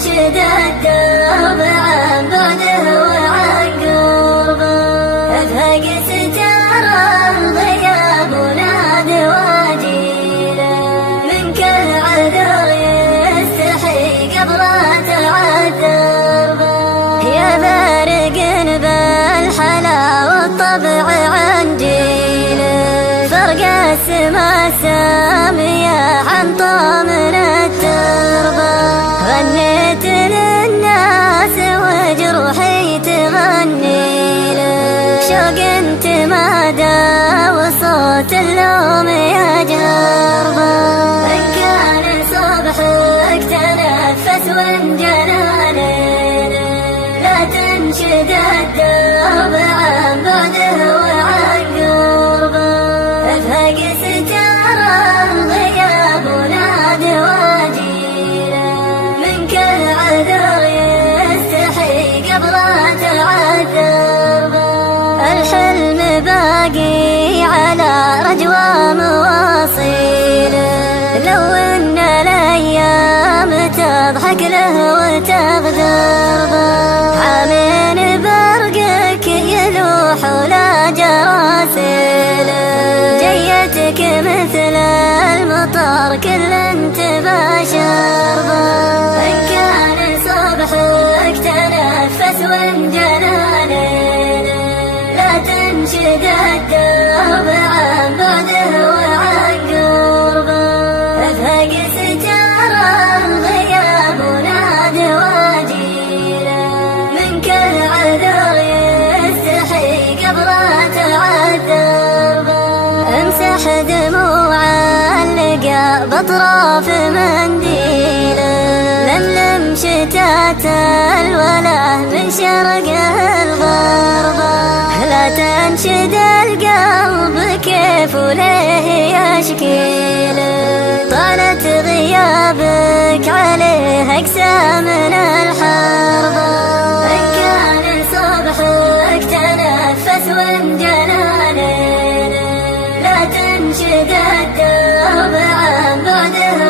تنشد الدرب عن بعده وعن قربه. افهق ستار الغياب ونادي واجيله، من كل عذر يستحي قبل تعذربه. يا بارق بالحلا والطبع عن جيله، فرق السما سامية عن طامن التربة. غنيت للناس وجروحي تغني له، شوق انتمادى وصوت اللوم يجهربه. إن كان صبحك تنفس وانجلى ليله، لا تنشد الدرب عن بعده وعن قربه. افهق ستار الغياب ونادي واجيله، من كل عذر يستحي قبل تعذربه. الحلم باقي على رجوى مواصيله، لو ان الايام تضحك له وتغدربه. حامين برقك يلوح ولا جراسيله، جيتك مثل المطر كل انتبه شربه. إن كان صبحك تنفس وانجلى ليله، لا تنشد الدرب عن بعده وعن قربه. افهق ستار الغياب ونادي واجيله، من كل عذر يستحي قبل تعذربه. امسح دموع اللقى بأطراف منديله، لملم شتات الوله من شرقه الغربه. لا تنشد القلب كيف وليه يشكيله، طالت غيابك عليه اقسى من الحربه. إن كان صبحك تنفس وانجلى ليله، لا تنشد الدرب عن بعده